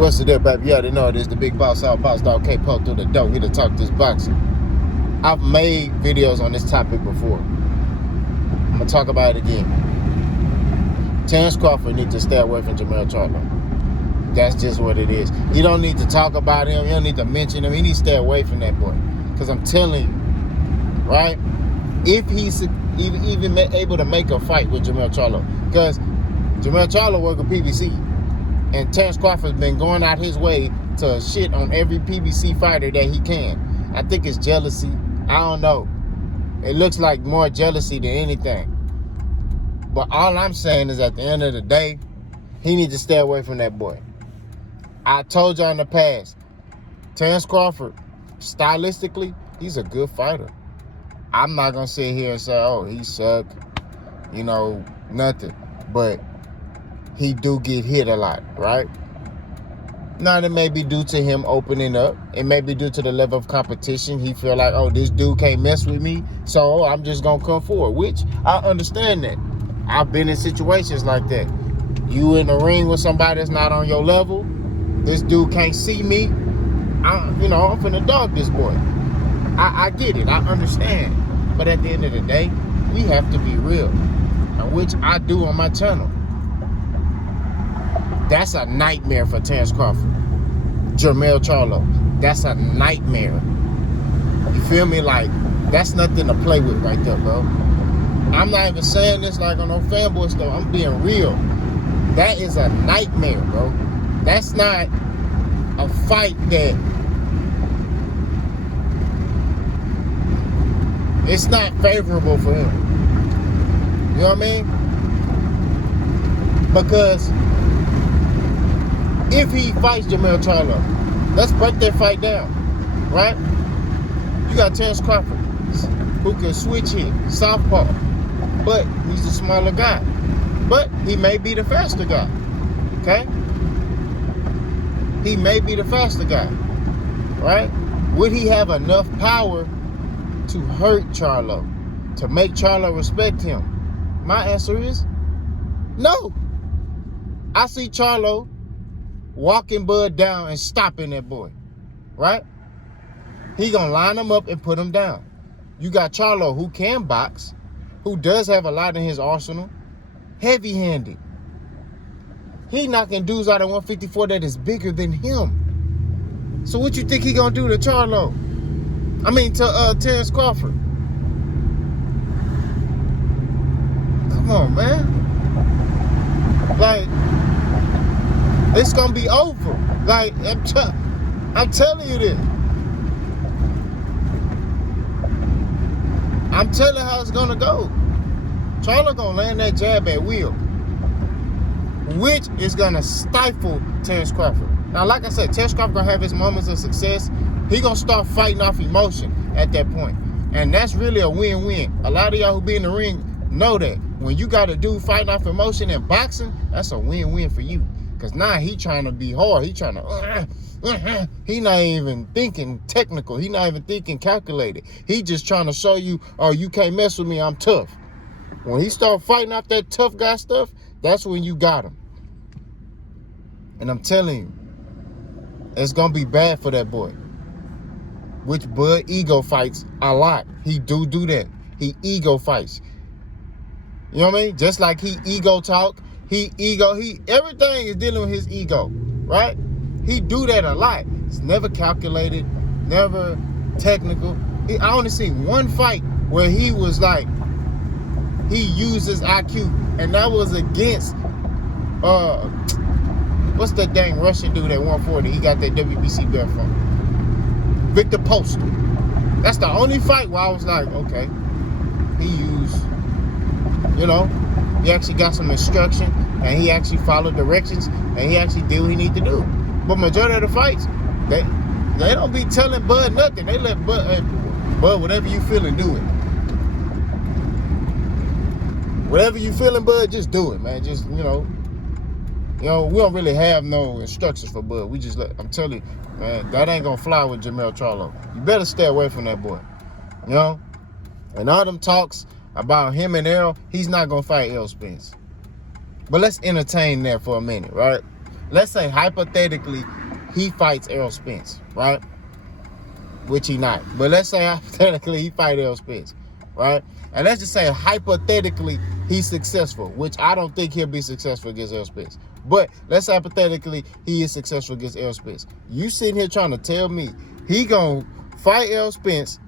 What's it up, baby? You already know it is the big boss, all boss dog K Poke through the door, here to talk this boxing. I've made videos on this topic before. I'm gonna talk about it again. Terence Crawford needs to stay away from Jermell Charlo. That's just what it is. You don't need to talk about him. You don't need to mention him. He needs to stay away from that boy. Because I'm telling you, right? If he's even able to make a fight with Jermell Charlo, because Jermell Charlo worked with PBC, and Terence Crawford's been going out his way to shit on every PBC fighter that he can. I think it's jealousy. I don't know. It looks like more jealousy than anything. But all I'm saying is at the end of the day, he needs to stay away from that boy. I told y'all in the past, Terence Crawford, stylistically, he's a good fighter. I'm not going to sit here and say, oh, he sucked, nothing. But he do get hit a lot, right? Now, it may be due to him opening up. It may be due to the level of competition. He feel like, oh, this dude can't mess with me, so I'm just going to come forward, which I understand that. I've been in situations like that. You in the ring with somebody that's not on your level. This dude can't see me. I'm finna dog this boy. I get it. I understand. But at the end of the day, we have to be real, which I do on my channel. That's a nightmare for Terence Crawford. Jermell Charlo. That's a nightmare. You feel me? Like, that's nothing to play with right there, bro. I'm not even saying this like on no fanboy stuff. I'm being real. That is a nightmare, bro. That's not a fight that... It's not favorable for him. You know what I mean? Because if he fights Jermell Charlo, let's break that fight down, right? You got Terence Crawford, who can switch hit, southpaw, but he's a smaller guy. But he may be the faster guy, okay? He may be the faster guy, right? Would he have enough power to hurt Charlo, to make Charlo respect him? My answer is no. I see Charlo walking Bud down and stopping that boy, right? He gonna line him up and put him down. You got Charlo, who can box, who does have a lot in his arsenal, heavy-handed. He knocking dudes out at 154 that is bigger than him. So what you think he gonna do to Charlo? I mean, to Terence Crawford. Come on, man. Like, it's gonna be over. Like, I'm telling you this. I'm telling how it's gonna go. Charlo gonna land that jab at will, which is gonna stifle Terence Crawford. Now, like I said, Terence Crawford gonna have his moments of success. He gonna start fighting off emotion at that point. And that's really a win-win. A lot of y'all who be in the ring know that. When you got a dude fighting off emotion in boxing, that's a win-win for you. Because now he trying to be hard. He trying to, he not even thinking technical. He not even thinking calculated. He just trying to show you, oh, you can't mess with me, I'm tough. When he start fighting off that tough guy stuff, that's when you got him. And I'm telling you, it's going to be bad for that boy. Which Bud ego fights a lot. He do that. He ego fights. You know what I mean? Just like he ego talk, everything is dealing with his ego, right? He do that a lot. It's never calculated, never technical. I only seen one fight where he was like, he used his IQ, and that was against, what's that dang Russian dude at 140? He got that WBC belt from Victor Post. That's the only fight where I was like, okay, he used, he actually got some instruction, and he actually followed directions, and he actually did what he need to do. But majority of the fights, they don't be telling Bud nothing. They let Bud, hey, Bud, whatever you feeling, do it. Whatever you feeling, Bud, just do it, man. Just, we don't really have no instructions for Bud. We just I'm telling you, man, that ain't gonna fly with Jermell Charlo. You better stay away from that boy. And all them talks about him and Errol, he's not gonna fight Errol Spence. But let's entertain that for a minute, right? let's say hypothetically he fights Errol Spence, right? Which he not. But let's say hypothetically he fight Errol Spence, right? And let's just say hypothetically he's successful, which I don't think he'll be successful against Errol Spence. But let's say hypothetically he is successful against Errol Spence. You sitting here trying to tell me he gonna fight Errol Spence,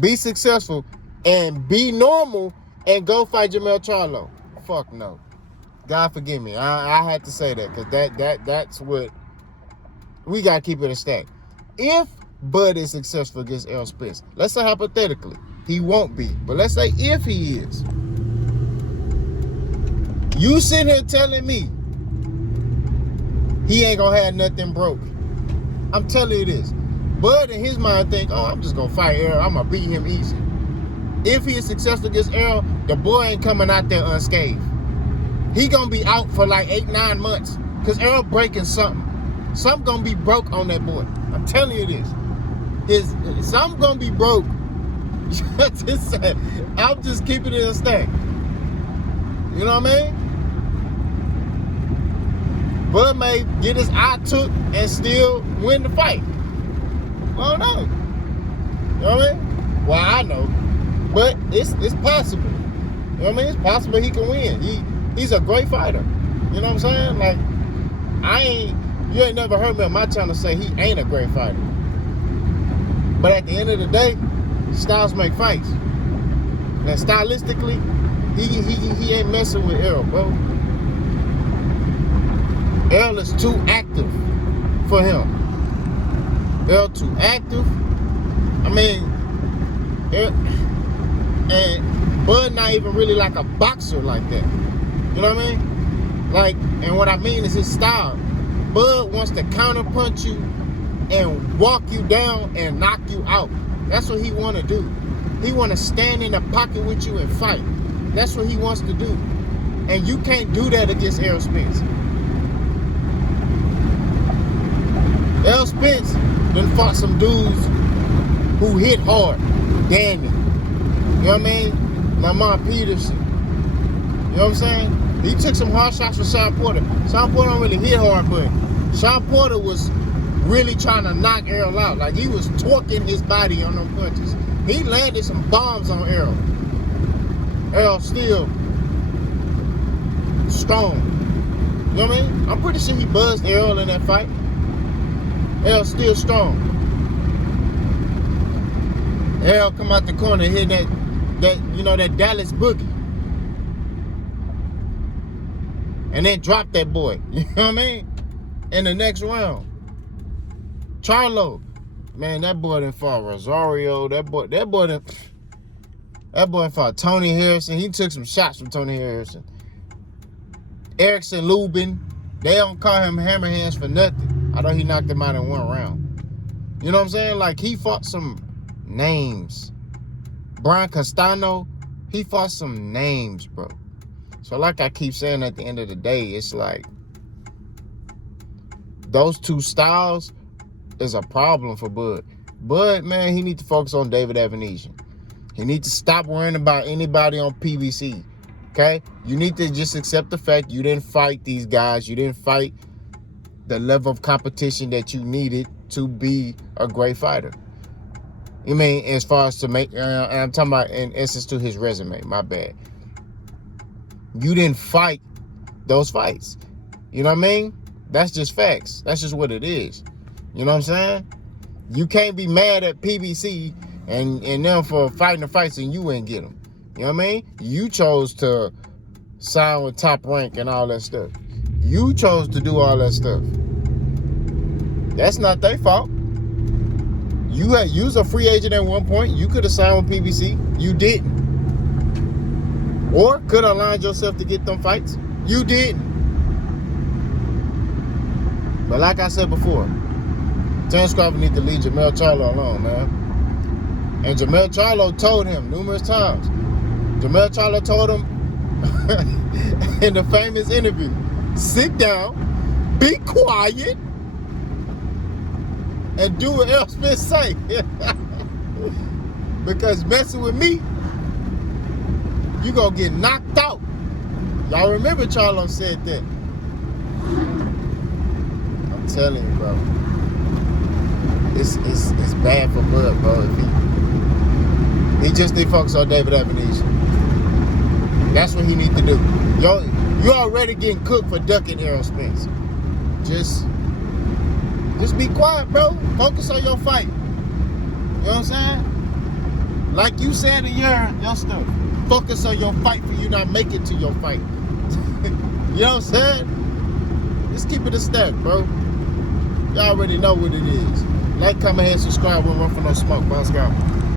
be successful, and be normal, and go fight Jermell Charlo? Fuck no. God forgive me. I had to say that, because that's what we gotta keep it a stack. If Bud is successful against Errol Spence, let's say hypothetically he won't be, but let's say if he is, you sitting here telling me he ain't gonna have nothing broke. I'm telling you this. Bud in his mind think, oh, I'm just gonna fight Errol, I'm gonna beat him easy. If he is successful against Errol, the boy ain't coming out there unscathed. He gonna be out for like 8-9 months, because Errol breaking something. Something gonna be broke on that boy. I'm telling you this. Something gonna be broke. I'm just keeping it a stack. You know what I mean? Bud may get his eye took and still win the fight. I don't know. You know what I mean? Well, I know. But it's possible. You know what I mean? It's possible he can win. He's a great fighter. You know what I'm saying? Like, you ain't never heard me on my channel say he ain't a great fighter. But at the end of the day, styles make fights. And stylistically, he ain't messing with Errol, bro. Errol is too active for him. Errol too active. I mean, and Bud not even really like a boxer like that. You know what I mean? Like, and what I mean is his style. Bud wants to counter punch you and walk you down and knock you out. That's what he want to do. He want to stand in the pocket with you and fight. That's what he wants to do. And you can't do that against Errol Spence. Errol Spence done fought some dudes who hit hard. Danny. You know what I mean? Lamont Peterson. You know what I'm saying? He took some hard shots from Sean Porter. Sean Porter don't really hit hard, but Sean Porter was really trying to knock Errol out. Like, he was torquing his body on them punches. He landed some bombs on Errol. Errol still strong. You know what I mean? I'm pretty sure he buzzed Errol in that fight. Errol still strong. Errol come out the corner and hit that Dallas boogie. And then drop that boy. You know what I mean? In the next round. Charlo. Man, that boy done fought Rosario. That boy done fought Tony Harrison. He took some shots from Tony Harrison. Erickson Lubin. They don't call him Hammerhands for nothing. I thought he knocked him out in one round. You know what I'm saying? Like, he fought some names. Brian Castano, he fought some names, bro. So like I keep saying, at the end of the day, it's like those two styles is a problem for Bud. Bud, man, he need to focus on David Evanesian. He need to stop worrying about anybody on PBC, okay? You need to just accept the fact you didn't fight these guys. You didn't fight the level of competition that you needed to be a great fighter. You mean, as far as to make, and I'm talking about in essence to his resume, my bad. You didn't fight those fights. You know what I mean? That's just facts. That's just what it is. You know what I'm saying? You can't be mad at PBC and them for fighting the fights and you ain't get them. You know what I mean? You chose to sign with Top Rank and all that stuff. You chose to do all that stuff. That's not their fault. You was a free agent at one point. You could have signed with PBC. You didn't. Or could have aligned yourself to get them fights. You didn't. But like I said before, Terence Crawford need to leave Jermell Charlo alone, man. And Jermell Charlo told him numerous times. Jermell Charlo told him in the famous interview, sit down, be quiet, and do what Errol Spence say. Because messing with me, you gonna get knocked out. Y'all remember Charlo said that. telling you, bro. It's bad for Bud, bro. If he just need to focus on David Ebenezer. That's what he need to do. Yo, you already getting cooked for ducking Errol Spence. Just be quiet, bro. Focus on your fight. You know what I'm saying? Like you said in your stuff. Focus on your fight for you not make it to your fight. You know what I'm saying? Just keep it a stack, bro. Y'all already know what it is. Like, comment, and subscribe. We'll run for no smoke. Bounce out.